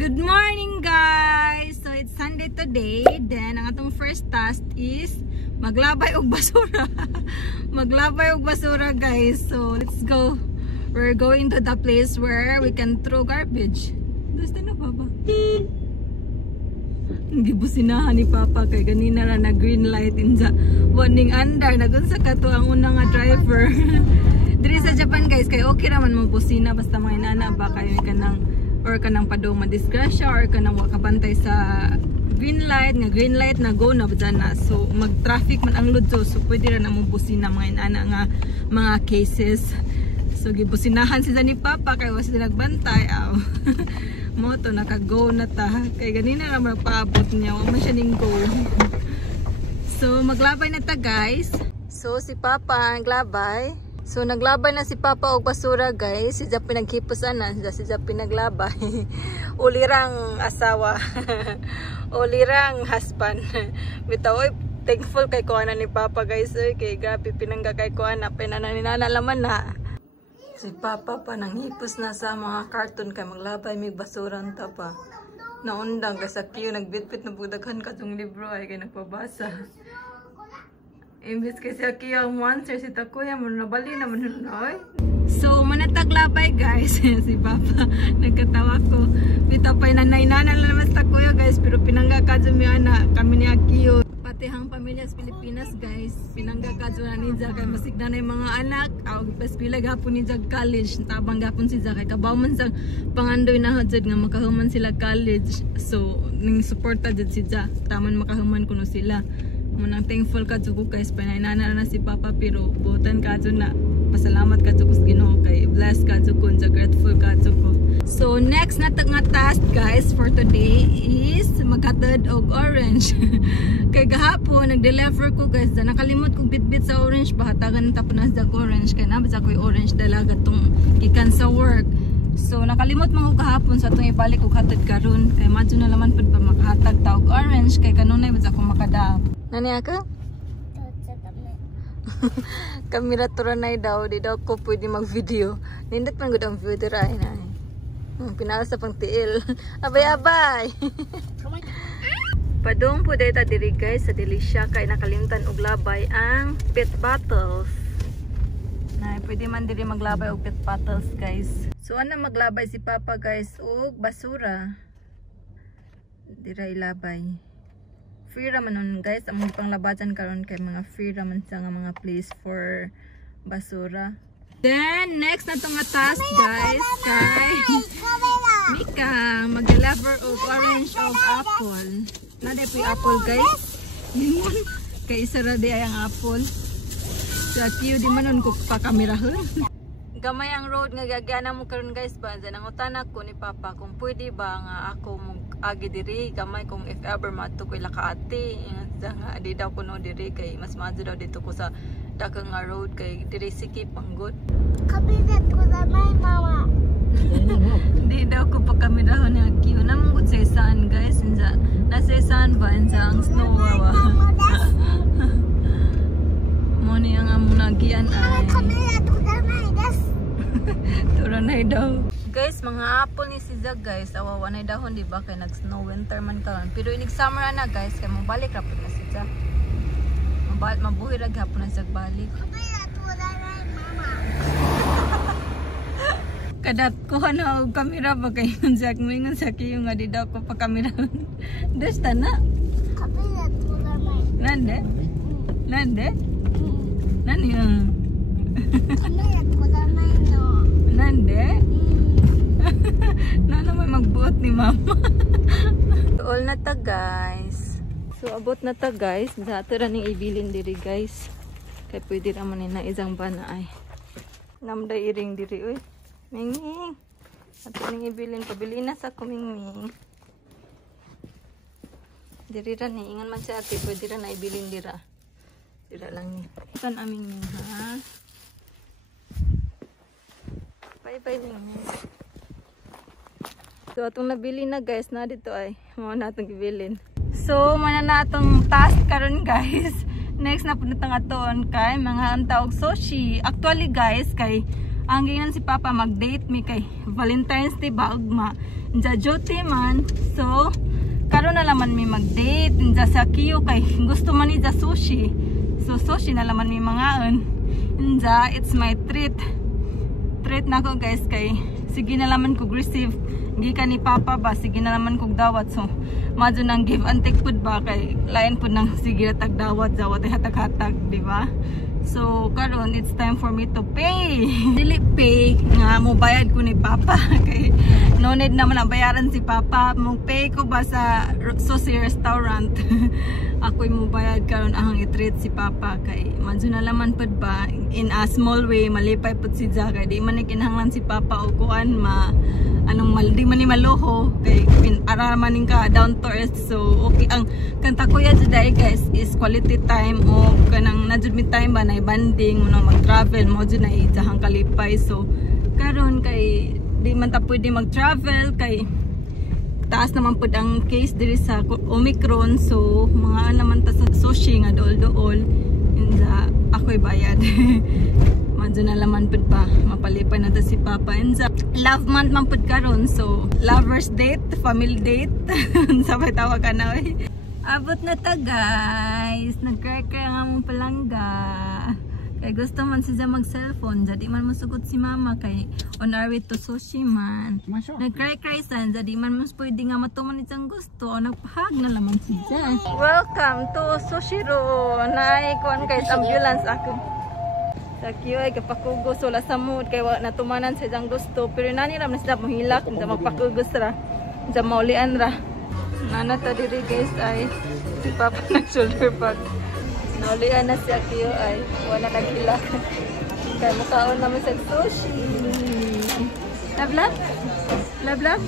Good morning guys! So it's Sunday today. Then ang atong first task is maglabay og basura. Maglabay og basura guys. So let's go. We're going to the place where we can throw garbage. Gusto na Papa? Gibusinahan ni Papa kay ganina ra na green light in sa warning under. Nagunsa ka to ang una nga driver. Diri sa Japan guys kay okay raman mo busina basta mga inana ba kay kanang or kanang padong madisgrasya or kanang makabantay sa green light na go na bajana. So mag traffic man ang ludto so pwede ra na mo busina mga inana nga mga cases. So gibusinahan sila ni Papa kay was sila nagbantay aw. Mo to naka-go na ta kay ganina ra magpaabot niya wa man siya ning go. So maglabay na ta guys. So si Papa naglabay. So naglabay na si Papa og basura guys. Si Jap pinaghipusan na, si Jap pinaglabay. Ulirang asawa. Ulirang husband. Bitaw oy thankful kay kuana ni Papa guys oy kay grabe pinangga kay kuana pinananalaman na. Si Papa pa nanghipos na sa mga karton kay maglabay mig basura ta pa. Naundang kay sa kiyo nagbitbit na budaghan katong libro ay kay nagpabasa. Imbis kasi aki ang monster si Takuya mo nabali naman noy. So manataglabay guys si Papa nagkatawa ko. Bitaw pa nanay-nana naman sa Takuya guys pero pinangga kadyo mi ana kami ni Akiyo. Pati hang pamilya sa Pilipinas guys pinangga kadyo na ninja kay masigna na yung mga anak. Aw gipaspila gapon ni jag college tabang gapon si Zak kay kabaw man sa pangandoy na hajud nga makahuman sila college. So ning suporta jud si Zak taman makahuman kuno sila. Munang thankful ka ko guys panainana na si Papa pero butan ka na pasalamat ka ko sa Ginoo kay blessed ka ko grateful ka ko. So next na nga task guys for today is maghatod og orange. Kay gahapon nag-deliver ko guys da nakalimot kog bitbit sa orange bahatagan ta punas sa orange kay nabasa ko orange dalaga tong gikan sa work. So nakalimot man ko kahapon sa atong ibalik og hatod karon kay madyo na laman pud pa makahatag ta og orange kay kanunay bud ako makadaap. Nani ako? Kamera turanay daw, di daw ko pwede mag-video. Nindot man gud ang video ra na. Pinala sa pang tiil. Abay-abay. Padong po data diri guys sa Delicia kay nakalimtan og labay ang pet bottles. Na pwede man diri maglabay og pet bottles guys. So ana maglabay si Papa guys og basura. Dira ilabay. Free raman nun guys, ang mga panglabasan karon kay mga free raman sa mga place for basura. Then next na tong task guys kay Mika mag-deliver og orange og apple. Nade po apple guys. Kay isa ra di ang apple. Sa tiyo di manon ko pa kamerahon. Gamay ang road nga gagana mo karon guys ba nang utana ko ni Papa kung pwede ba nga ako mo agi diri gamay kung if ever mato ko lakaati nga di daw kuno diri kay mas madto daw dito ko sa dakang nga road kay diri sikip panggod. Kabinet ko na may mama. Di daw ko pa kami daw ni Akiyo namang sa sun guys insa nasa sun ba insa ang snow wa. Mo ni ang among nagian ay. Turanay daw. Guys, mga apple ni si Zag guys. Awawa na dahon di ba kay nag-snow winter man karon. Pero inig summer na guys kay mabalik ra pud na si Zag. Mabuhi ra gyapon na Zag balik. Kadat ko na og kamera ba kay Zag mo ingon sa kiyo nga di daw ko pa kamera. Desta na. Kabinet ko na may. Nande? Nande? Nani? Kabinet ko na may no. Nande? Nana may magbuot ni Mama. All na ta guys. So abot na ta guys. Dato ra ning ibilin diri guys. Kay pwede ra man na isang bana ay. Namday iring diri oy. Mingming. Ato ning ibilin pabili na sa kumingming. Diri ra ni ingon man si ate pwede ra na ibilin dira. Dira lang ni. San aming ha. Bye-bye Mingming. So atong nabili na guys na dito ay mo na atong gibilin. So mana na atong task karon guys. Next na punta nga toon kay mga antaog sushi. Actually guys kay ang ginan si Papa mag-date mi kay Valentine's Day ba ugma. Inja duty man. So karon na laman mi mag-date inja sa Kiyo kay gusto man ni ja sushi. So sushi na laman mi mangaon. Inja it's my treat. Treat na ko guys kay sige na laman ko receive gikan ni Papa ba sige na laman kog dawat. So madyo nang give and take pud ba kay lain pud nang sige tag dawat dawat hatag-hatag, di ba? So karon it's time for me to pay. Dili pay nga mo bayad ko ni Papa kay no need naman ang bayaran si Papa. Mo pay ko ba sa sushi restaurant. Ako'y mo bayad karon ahang i-treat si Papa kay madyo na laman pud ba in a small way malipay pud si Ja kay di man ni kinahanglan si Papa og kuan di man ni maluho kay araman ning ka down to earth. So okay ang kanta ko ya today guys is quality time o kanang najud mi time ba na banding mo mag-travel mo jud na ijahang kalipay. So karon kay di man ta pwede mag-travel kay taas naman pud ang case diri sa Omicron. So mga naman ta sa sushi nga dool-dool inja ako'y bayad. Madyo na laman pud pa mapalipay na to si Papa. Inja love month man pud karon. So lovers date, family date. Sabay tawag ka na oy. Abot na ta guys. Nagkaya nga mong palangga. Kay gusto man siya mag-cellphone. Jadi man masugot si Mama kay on our way to sushi man. Nagkry-cry san. Jadi man mas pwede nga matuman isang gusto. O nagpahag na laman siya. Welcome to Sushiro. Naikuan guys ambulance ako. Sa Kiyo ay kapakugos. Wala sa mood. Kaya natumanan siya gusto. Pero nani ram na siya mahilak. Hindi magpakugos ra. Hindi maulian ra. Nanata diri guys ay si Papa nag-shoulder bag. Naulian na si Akiyo ay wala naghilak. Kaya mukhaon naman sa sushi. Love love? Love love?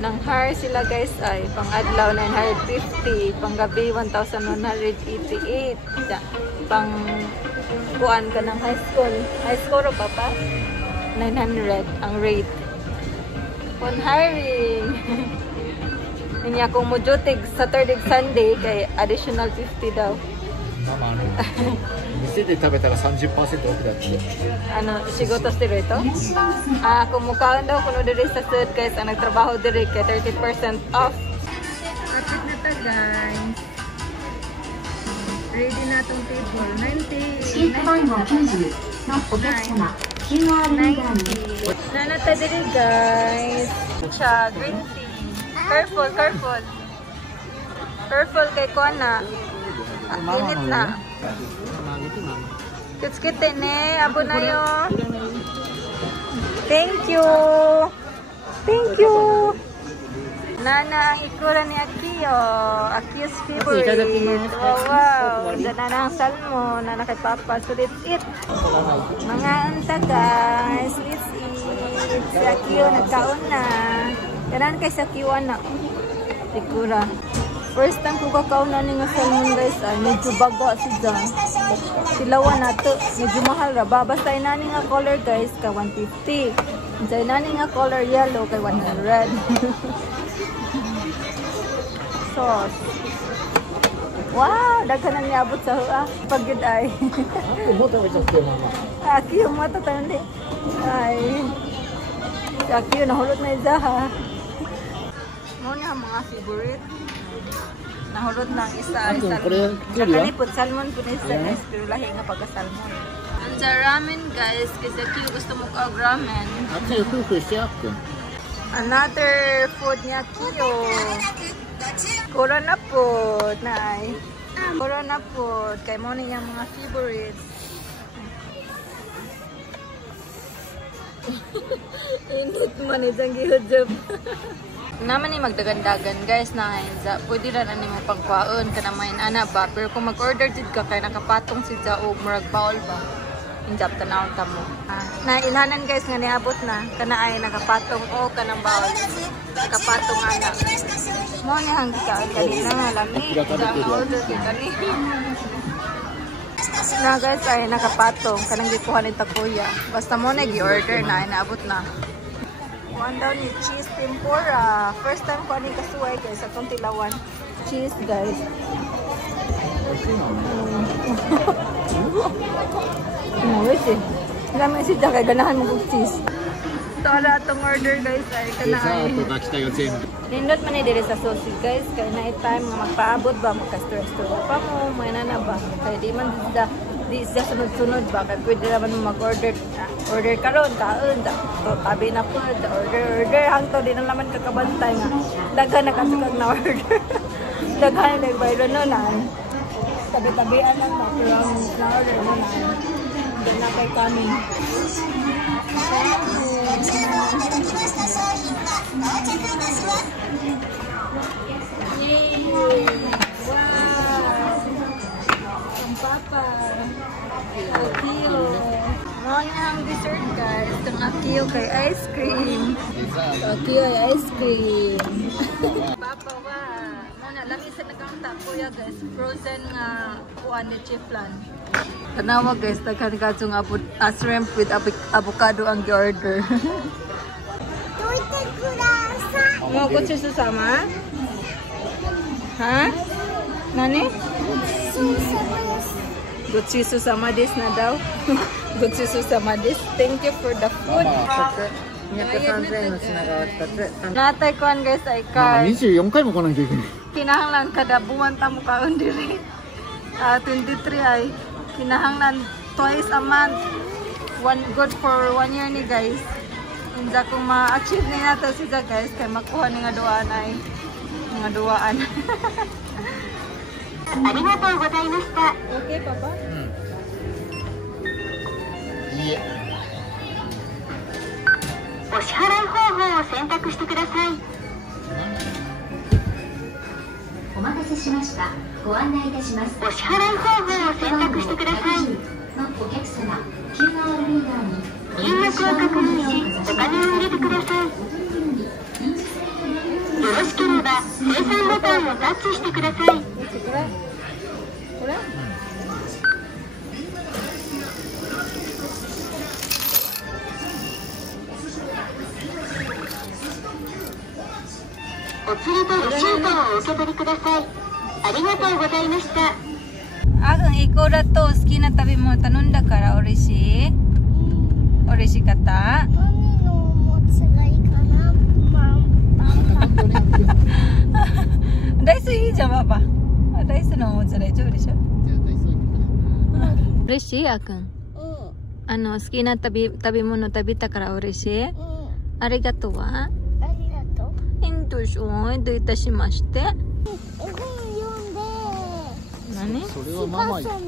Nang hire sila guys ay pang adlaw 950, pang gabi 1,188. Pang kuan ka ng high school. High school o Papa? 900 ang rate. On hiring. Niya kung mo duty Saturday Sunday kay additional 50 daw.店で食べたら 30% オフだって。仕事してるito? Kung mukhaan daw kuno diri sa sud guys ang nagtrabaho diri kay 30% off. Kapit na ta guys. Ready na tong table. 90. Nanata diri guys. Siya green tea. Careful, careful. Careful kay Kona. Init na. Kits-kit ne, abo na yo. Thank you. Thank you. Nana ang ikura ni Akiyo. Akiyo's favorite. Wow. Nana ang salmon. Nana kay Papa. So let's eat. Mga anta guys. Let's eat. Si Akiyo nagkaon na. Kanan kay sa Akiyo anak. Ikura. First time ko kakaon na nga salmon guys. Medyo baga siya. Silawan na to. Medyo mahal ra. Babastay na nga color guys. Ka 150. Insay na nga color yellow. Kay 100. Sauce. Wow, daghan na niabot sa pagid ay. Ako mo tayo sa mama. Aki yung mata tayo ay. Aki yung nahulot na isa ha. Muna mga favorite. Nahulot lang isa. Nakalipot salmon po na isa. Pero lahi nga pagka-salmon. Ang ramen guys. Kasi Aki gusto mo ka ramen. Ate, kuko siya ako. Another food niya Kiyo. Corona food, nay. Corona food. Kay mo na yung mga favorites. Init man itong gihudjub. Naman ni magdagandagan guys na hinza. Pwede rin ani mo pangkwaon ka na may ana ba. Pero kung mag-order did ka kay nakapatong si Ja o murag baul ba. Hinjab tanawon ta mo. Na ilhanan guys nga niabot na. Kana ay nakapatong o kanang baul. Nakapatong ana. Mo ni hang kaon kanina lami. Ja order kanina. Na guys ay nakapatong kanang gikuha ni Takuya. Basta mo na gi-order na inaabot na. Kuan daw ni cheese tempura. First time ko ani kasuway guys sa Tilawan. cheese, guys. Wait eh. Dami si Jack ay ganahan mo kong cheese. Tara itong order guys ay kanay. Nindot man ay diri sa sausage guys. Kaya na time magpaabot ba magka-stress-stress pa mo. May na ba. Kaya di man di siya sunod-sunod ba. Kaya pwede naman mo mag-order. Order karon kaon. Tabi na po. Order. Hangto di na naman kakabantay nga. Daghan na kasukag na order. Daghan na nagbayro no na. Tabi-tabian lang na. Pero na order mo na. Doon na kay kami. Yay! Wow! Ang papa. Akio. Mga ang dessert guys. Itong Akio kay ice cream. Akio ay ice cream. Papa wa. Muna, lamisan na kang tapuya guys. Frozen nga kuan ni chiflan. Tanawa guys, nagkanikatsong shrimp with avocado ang order. Mau kutsu susama? Ha? Nani? Kutsu susama this na daw. Kutsu susama this. Thank you for the food. Natay kuan guys ay kay 24回も来ないといけない。 kinahanglan kada buwan ta mo kaon diri. 23 ay kinahanglan twice a month. Good for 1 year ni guys. Inja kung ma-achieve ni nato siya guys kay makuha ni nga duaan ay mga duaan. Arigatou gozaimashita. Okay, papa?いいえ。お支払い方法を選択してください。お待たせしました。ご案内いたします。お支払い方法を選択してください。のお客様、QR リーダーに金額を確認し、お金を入れてください。よろしければ生産ボタンをタッチしてください。これ？お釣りとレシートをお受け取りください。ありがとうございました。Agang ikaw na to, ski na tabi mo tanong da kara, orishi? Orishi kata? Daisoいいじゃん、パパ。ダイソのおもちゃ大丈夫でしょ？嬉しい、あくん。好きな食べ物食べたから嬉しい。ありがとうは？どういたしまして。何？それはママ言って。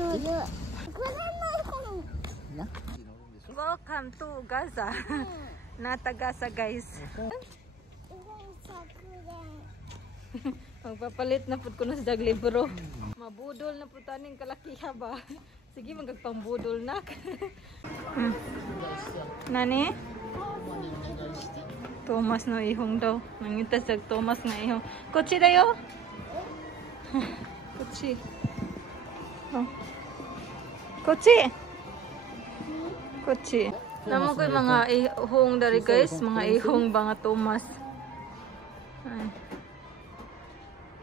Welcome to Gaza. Nata Gaza guys. Magpapalit na pud kuno sa libro. Mabudol na pud taning kalakiha ba. Sige magpambudol na. Nani? Thomas no ihong daw. Nangita sa Thomas nga ihong. Kotse dayo. Kotse. Oh. Kotse. Kotse. Namo koy mga ihong dari guys, mga ihong ba nga Thomas. Ay.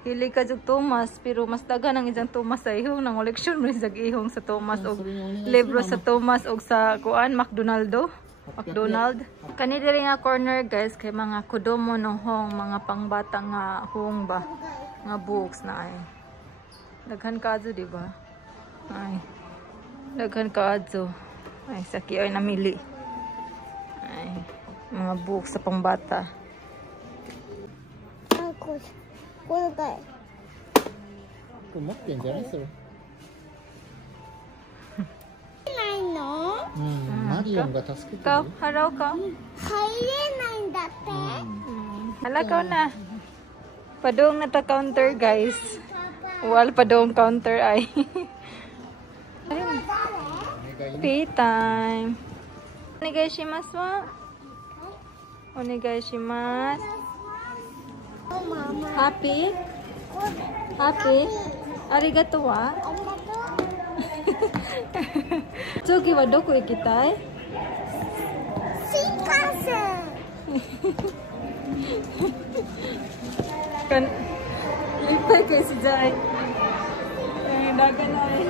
Hili ka jug Thomas pero mas daghan ang isang Thomas sa ihong nang koleksyon mo sa ihong sa Thomas og libro sa Thomas og sa kuan McDonald. Kani diri nga corner guys kay mga kudomo no hong mga pangbata nga hong ba nga books na ay. Daghan kaadto di ba? Ay. Daghan kaadto. Ay saki ay namili. Ay mga books sa pangbata.これ持ってんじゃないそれ。ないの？マリオンが助けてるよ。 Haraw ka? 入れないんだって。 Hala ka na. Padung na ta counter guys. Wal padung counter ay. Pay time. Onegaishimasu wa. Onegaishimasu. Happy? Happy? Arigato wa. Tsugi wa doko ikitai? Shinkansen. Kan Nalipay kay si Jai. Dagan ay.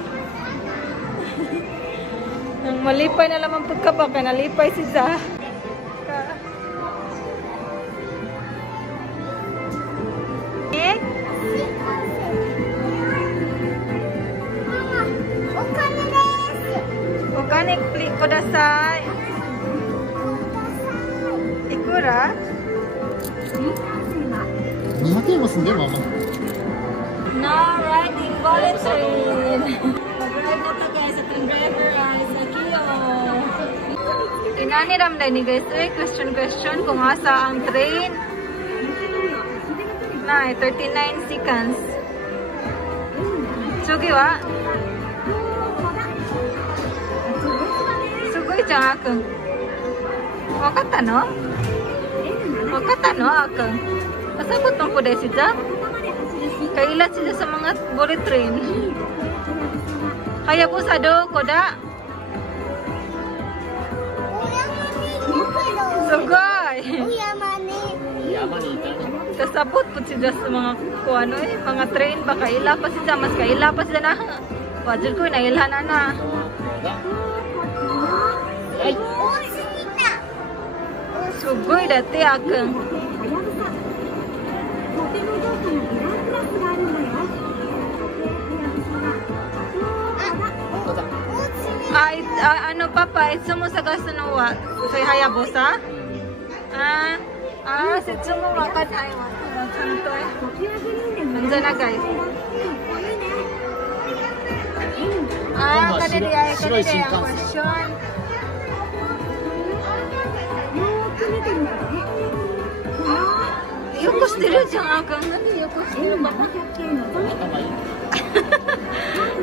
Nang malipay na lamang pagkabaka, nalipay si Jai. Okane click kudasai. Ikura? 200円もすんでママ。 Now riding bullet train. Mag-ride na to guys. At yung driver ay sa Kio. Inaniram na ni guys. Question kung asa ang train. Na, 39 seconds. Sugi wa? Sugoi chan akong. Wakata no? Wakata no akong? Kasabot mo po dahil si Jack? Kailan sila sa mga bullet train? Kaya po sa do, koda? Sugay! Kasabot po sila sa mga kuano mga train. Baka ila pa sila, mas kaila pa sila na. Wajud ko, nailhan na. Ay! Sugay dati akong. Ano papa, itsumo sa gasanowa sa Hayabusa? Si itsumo wakad ay santo eh. Nandiyan na guys. Kanidi ay ang question. Yokos diru dyan akang. Yokos diru ba?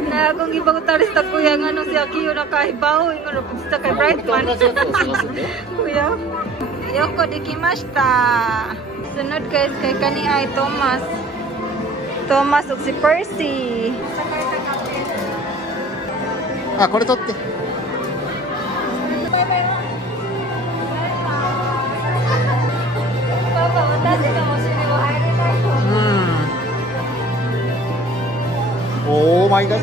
Na kung ibagutaris ta kuya nga no si Akiyo na kahibaw ingon pagsta kay Brightman. Kuya. Yoko dikimashita. Sunod guys kay kani ay Thomas. Thomas ug si Percy. Ah, これ取って。 Papa, watashi ka mo sini mo hayrenai ko. Oh my god.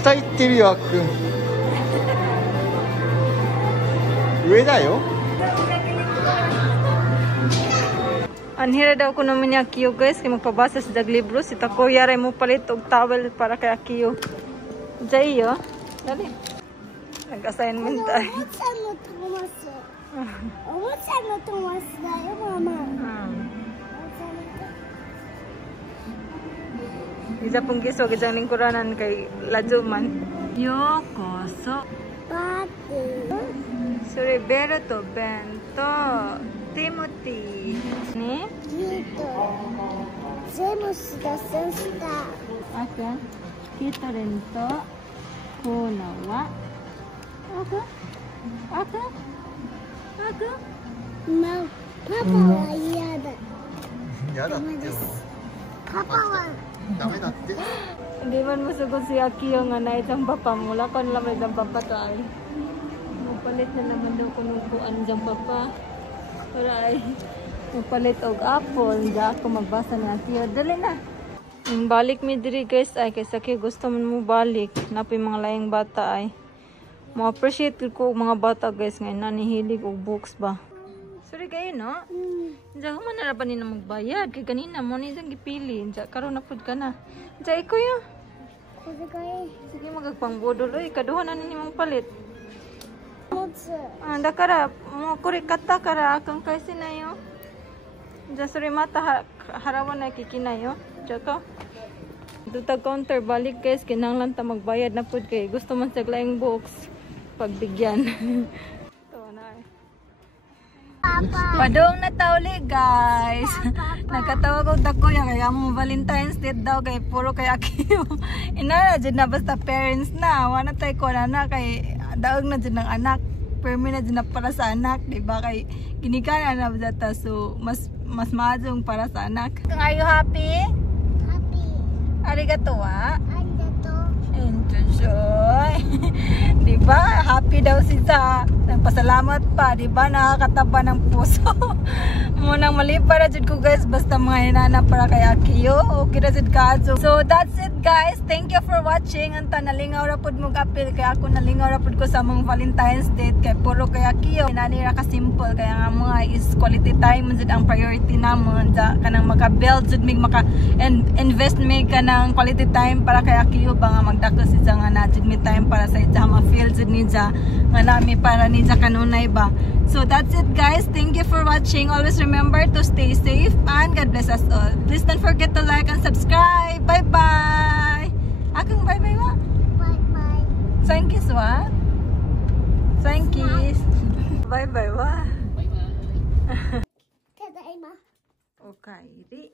下行ってるよ、あっくん。上だよ。 Anhira daw ko naman ni Akiyo guys, kaya magpabasa sa libro. Si Takuya rin mo palit og towel para kay Akiyo. Jay yo. Dali. Nag-assignment tayo. Isa pong gisog, isang lingkuranan kay Lajuman. Yokoso. Suribero to Bento. Timothy. Ni? Aka? Kita rin to. Kunawa. Aka? Aka? Aka? No, Papa wa iyada. やだって。パパはダメだって。 Hindi man masugod si Akiyo nga na itang papa mo. Lakon lang itang papa to ay. Magpalit na naman daw kung nukuan dyan papa. Para ay magpalit og apple. Hindi ako magbasa ni Akiyo. Dali na. Yung balik mi diri guys ay kaysa Akiyo gusto man mo balik. Napi mga layang bata ay. Ma-appreciate ko mga bata guys ngayon. Nanihilig og books ba. Sorry kayo no? Diyan ko man narapan nila magbayad. Kaya kanina mo ni isang gipili. Diyan karoon na food ka na. Diyan ikaw yun. Sige magagpangbodol. Uy, kaduha na ninyo mong palit. Dakara, mo kuri kata kara akang kasi na yun. Diyan sorry mata harawan na kikinayo. Diyan ko. Dito counter balik guys. Kinanglan ta magbayad na food kay. Gusto man sa laing books. Pagbigyan. Padong na tauli guys. Nagkatawag ko Takuya kaya mo Valentine's Day daw kay puro kay Akiyo. Inara dyan na basta parents na. Wana tayo ko na kay daog na dyan ng anak. Permi na dyan na para sa anak. Diba kay ginikana na data. So mas maadong para sa anak. Are you happy? Happy. Arigato wa? Arigato. Enjoy. Diba? Happy daw si Za. Pasalamat pa, diba? Nakakataba ng puso. Munang malipa na dyan ko guys. Basta mga hinana para kay Akiyo. Okay na dyan ka. So that's it guys. Thank you for watching. Anta nalingaw rapod mong apil. Kaya ako nalingaw rapod ko sa mong Valentine's Day. Kaya puro kay Akiyo. Hinanira ka simple. Kaya nga mga is quality time. Dyan ang priority namon. Kanang maka-build dyan. Invest may ka ng quality time para kay Akiyo. Ba nga magdako si Za nga na dyan may time para sa Za. Ma-feel dyan ni Za. Nga nami para ni Za kanunay ba. So that's it guys. Thank you for watching. Always remember to stay safe and God bless us all. Please don't forget to like and subscribe. Bye bye. Akong bye bye wa. Bye bye. Thank you wa. Thank you. Bye bye wa. Tadaima. Okay.